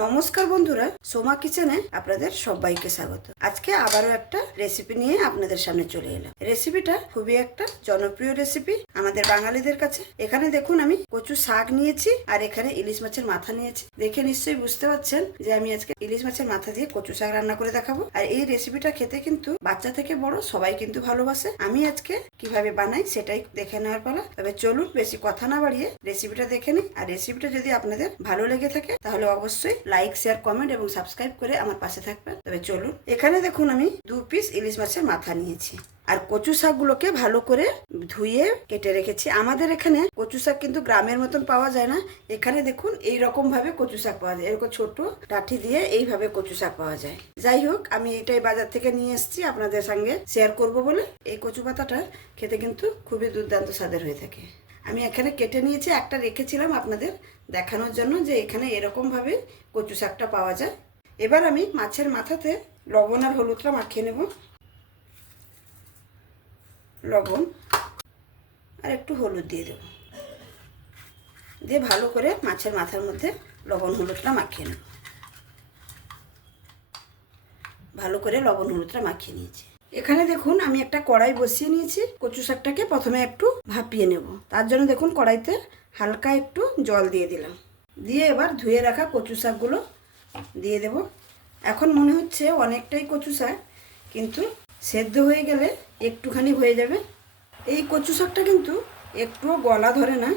নমস্কার বন্ধুরা, সোমা কিচেনে আপনাদের সবাইকে স্বাগত। আজকে আবারও একটা রেসিপি নিয়ে আপনাদের সামনে চলে এলাম। রেসিপিটা খুবই একটা জনপ্রিয় রেসিপি আমাদের বাঙালিদের কাছে। এখানে দেখুন, আমি কচু শাক নিয়েছি আর এখানে ইলিশ মাছের মাথা নিয়েছি। দেখে নিশ্চয়ই বুঝতে পারছেন যে আমি আজকে ইলিশ মাছের মাথা দিয়ে কচু শাক রান্না করে দেখাবো। আর এই রেসিপিটা খেতে কিন্তু বাচ্চা থেকে বড় সবাই কিন্তু ভালোবাসে। আমি আজকে কীভাবে বানাই সেটাই দেখে নেওয়ার পালা। তবে চলুন, বেশি কথা না বাড়িয়ে রেসিপিটা দেখে নিই। আর রেসিপিটা যদি আপনাদের ভালো লেগে থাকে, তাহলে অবশ্যই লাইক শেয়ার কমেন্ট এবং সাবস্ক্রাইব করে আমার পাশে থাকবেন। তবে চলুন, এখানে দেখুন আমি দু পিস ইলিশ মাছের মাথা নিয়েছি। আর কচু শাকগুলোকে ভালো করে ধুয়ে কেটে রেখেছি। আমাদের এখানে কচু শাক কিন্তু গ্রামের মতন পাওয়া যায় না। এখানে দেখুন এই রকম ভাবে কচু শাক পাওয়া যায়। এরকম ছোট ডাঠি দিয়ে এইভাবে কচু শাক পাওয়া যায়। যাই হোক, আমি এটাই বাজার থেকে নিয়ে এসেছি। আপনাদের সঙ্গে শেয়ার করব বলে। এই কচু পাতাটা খেতে কিন্তু খুবই দুর্দান্ত স্বাদের হয়ে থাকে। আমি এখানে কেটে নিয়েছি, একটা রেখেছিলাম আপনাদের দেখানোর জন্য যে এখানে এরকম ভাবে কচু শাকটা পাওয়া যায়। এবার আমি মাছের মাথাতে লবণ আর হলুদটা মাখিয়ে নেব। লবণ আর একটু হলুদ দিয়ে দেবো। দিয়ে ভালো করে মাছের মাথার মধ্যে লবণ হলুদটা মাখিয়ে নেব। ভালো করে লবণ হলুদটা মাখিয়ে নিয়েছি। এখানে দেখুন, আমি একটা কড়াই বসিয়ে নিয়েছি। কচু শাকটাকে প্রথমে একটু ভাপিয়ে নেব। তার জন্য দেখুন, কড়াইতে হালকা একটু জল দিয়ে দিলাম। দিয়ে এবার ধুয়ে রাখা কচু শাকগুলো দিয়ে দেব। এখন মনে হচ্ছে অনেকটাই কচু শাক, কিন্তু সেদ্ধ হয়ে গেলে একটুখানি হয়ে যাবে। এই কচু শাকটা কিন্তু একটুও গলা ধরে না।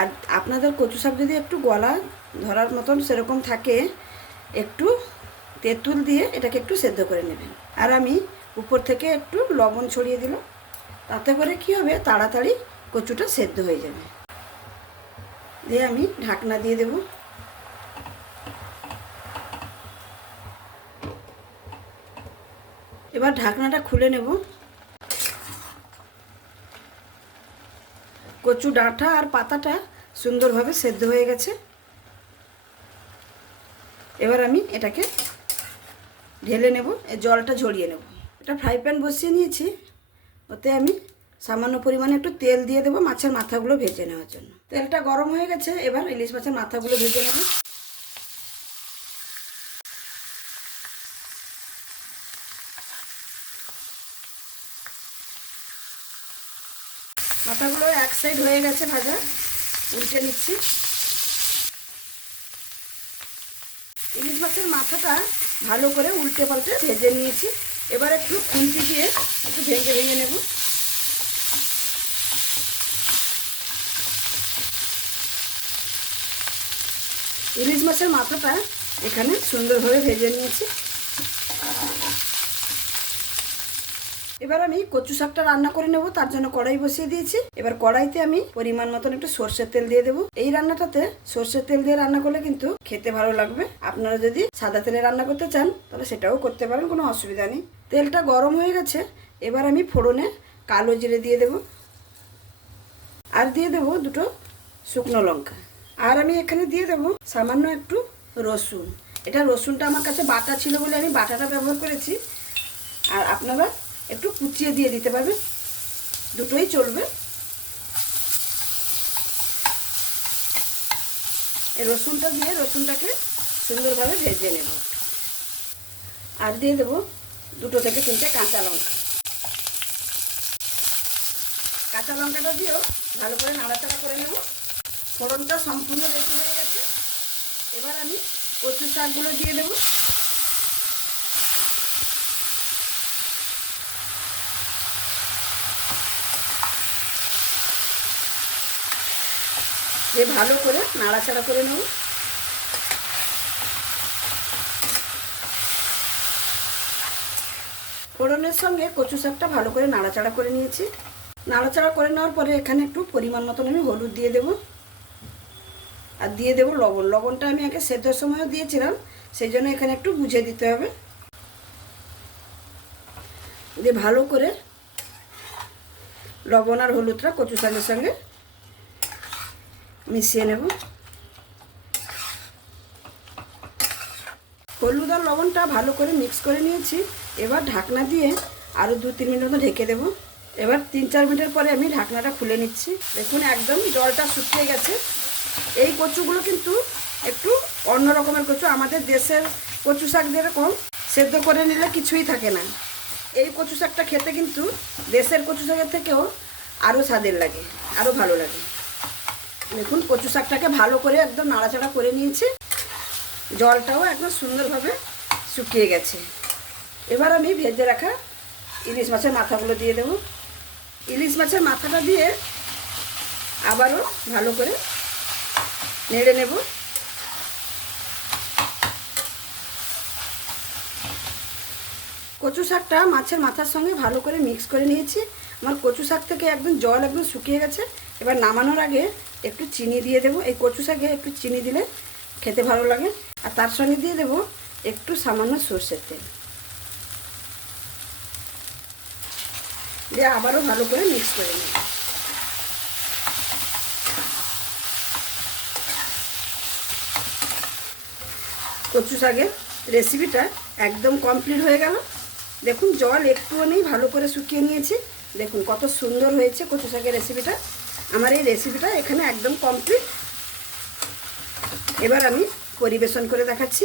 আর আপনাদের কচু শাক যদি একটু গলা ধরার মতন সেরকম থাকে, একটু তেঁতুল দিয়ে এটাকে একটু সেদ্ধ করে নেবেন। আর আমি উপর থেকে একটু লবণ ছড়িয়ে দিলাম তাতে করে কি হবে? তাড়াতাড়ি কচুটা সেদ্ধ হয়ে যাবে। দিয়ে আমি ঢাকনা দিয়ে দেব। এবার ঢাকনাটা খুলে নেব। কচু ডাঁটা আর পাতাটা সুন্দরভাবে সেদ্ধ হয়ে গেছে। এবার আমি এটাকে ঢেলে নেব। জলটা ঝরিয়ে নেব। একটা ফ্রাই প্যান বসিয়ে নিয়েছি। ওতে আমি সামান্য পরিমাণে একটু তেল দিয়ে দেবো মাছের মাথাগুলো ভেজে নেওয়ার জন্য। তেলটা গরম হয়ে গেছে, এবার ইলিশ মাছের মাথাগুলো ভেজে নেব। মাথাগুলো এক সাইড হয়ে গেছে ভাজা, উল্টে নিচ্ছি। ইলিশ মাছের মাথাটা ভালো করে উল্টে পাল্টে ভেজে নিয়েছি। এবার একটু খুন্তি দিয়ে একটু ভেঙে ভেঙে নেব। ইলিশ মাছের মাথাটা এখানে সুন্দরভাবে ভেজে নিয়েছি। এবার আমি কচু শাকটা রান্না করে নেব, তার জন্য কড়াই বসিয়ে দিয়েছি। এবার কড়াইতে আমি পরিমাণ মতন একটু সর্ষের তেল দিয়ে দেবো। এই রান্নাটাতে সর্ষের তেল দিয়ে রান্না করলে কিন্তু খেতে ভালো লাগবে। আপনারা যদি সাদা তেলে রান্না করতে চান, তাহলে সেটাও করতে পারেন, কোনো অসুবিধা নেই। তেলটা গরম হয়ে গেছে, এবার আমি ফোড়নে কালো জিরে দিয়ে দেব। আর দিয়ে দেবো দুটো শুকনো লঙ্কা। আর আমি এখানে দিয়ে দেবো সামান্য একটু রসুন। এটা রসুনটা আমার কাছে বাটা ছিল বলে আমি বাটাটা ব্যবহার করেছি। আর আপনারা একটু কুচিয়ে দিয়ে দিতে পারবেন, দুটোই চলবে। রসুনটা দিয়ে রসুনটাকে সুন্দরভাবে ভেজে নেব। আর দিয়ে দেবো দুটো থেকে তিনটে কাঁচা লঙ্কা। কাঁচা লঙ্কাটা দিয়েও ভালো করে নাড়াচাড়া করে নেব। ফোড়নটা সম্পূর্ণ রেডি হয়ে গেছে। এবার আমি কচু শাকগুলো দিয়ে দেবো। ভালো করে নাড়াচাড়া করে নেব। ফোড়নের সঙ্গে কচু শাকটা ভালো করে নাড়াচাড়া করে নিয়েছি। নাড়াচাড়া করে নেওয়ার পরে এখানে একটু পরিমাণ মতন আমি হলুদ দিয়ে দেব। আর দিয়ে দেবো লবণ। লবণটা আমি আগে সেদ্ধর সময়ও দিয়েছিলাম, সেই জন্য এখানে একটু বুঝে দিতে হবে। দিয়ে ভালো করে লবণ আর হলুদটা কচু শাকের সঙ্গে মিশিয়ে নেব। হলুদ আর লবণটা ভালো করে মিক্স করে নিয়েছি। এবার ঢাকনা দিয়ে আরও দু, তিন মিনিট মতো ঢেকে দেবো। এবার তিন, চার মিনিটের পরে আমি ঢাকনাটা খুলে নিচ্ছি। দেখুন, একদম জলটা শুকিয়ে গেছে। এই কচুগুলো কিন্তু একটু অন্য রকমের কচু। আমাদের দেশের কচু শাক যেরকম, সেদ্ধ করে নিলে কিছুই থাকে না। এই কচু শাকটা খেতে কিন্তু দেশের কচু শাকের থেকেও আরও স্বাদের লাগে আরও ভালো লাগে। দেখুন, কচু শাকটাকে ভালো করে একদম নাড়াচাড়া করে নিয়েছি। জলটাও একদম সুন্দরভাবে শুকিয়ে গেছে। এবার আমি ভেজে রাখা ইলিশ মাছের মাথাগুলো দিয়ে দেবো। ইলিশ মাছের মাথাটা দিয়ে আবারও ভালো করে নেড়ে নেব। কচু শাকটা মাছের মাথার সঙ্গে ভালো করে মিক্স করে নিয়েছি। আমার কচু শাক থেকে একদম জল একদম শুকিয়ে গেছে। এবার নামানোর আগে একটু চিনি দিয়ে দেবো। এই কচু শাকে একটু চিনি দিলে খেতে ভালো লাগে। আর তার সঙ্গে দিয়ে দেবো একটু সামান্য সর্ষের তেল। দিয়ে আবারও ভালো করে মিক্স করে নেব। কচু শাকের রেসিপিটা একদম কমপ্লিট হয়ে গেল। দেখুন, জল একটুও নেই, ভালো করে শুকিয়ে নিয়েছি। দেখুন, কত সুন্দর হয়েছে কচু শাকের রেসিপিটা আমার এই রেসিপিটা এখানে একদম কমপ্লিট এবার আমি পরিবেশন করে দেখাচ্ছি।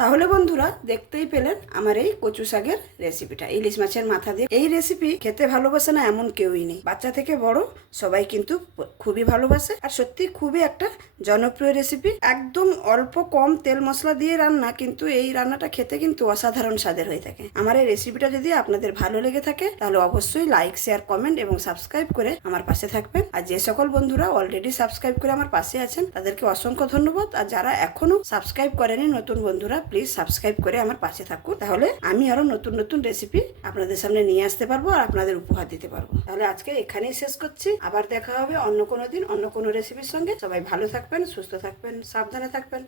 তাহলে বন্ধুরা দেখতেই পেলেন আমার এই কচু শাকের রেসিপিটা। ইলিশ মাছের মাথা দিয়ে। এই রেসিপি খেতে ভালোবাসে না এমন কেউই নেই। বাচ্চা থেকে বড় সবাই কিন্তু খুবই ভালোবাসে। আর সত্যি খুবই একটা জনপ্রিয় রেসিপি। একদম অল্প কম তেল মশলা দিয়ে রান্না, কিন্তু এই রান্নাটা খেতে কিন্তু অসাধারণ স্বাদের হয়ে থাকে। আমার এই রেসিপিটা যদি আপনাদের ভালো লেগে থাকে, তাহলে অবশ্যই লাইক, শেয়ার, কমেন্ট এবং সাবস্ক্রাইব করে আমার পাশে থাকবেন। আর যে সকল বন্ধুরা অলরেডি সাবস্ক্রাইব করে আমার পাশে আছেন, তাদেরকে অসংখ্য ধন্যবাদ। আর যারা এখনও সাবস্ক্রাইব করেনি, নতুন বন্ধুরা প্লিজ সাবস্ক্রাইব করে আমার পাশে থাকুন। তাহলে আমি আরও নতুন নতুন রেসিপি আপনাদের সামনে নিয়ে আসতে পারব আর আপনাদের উপহার দিতে পারব। তাহলে আজকে এখানেই শেষ করছি। আবার দেখা হবে অন্য কোনো দিন, অন্য কোনো রেসিপির সঙ্গে। সবাই ভালো থাকবেন, সুস্থ থাকবেন, সাবধানে থাকবেন।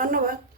ধন্যবাদ।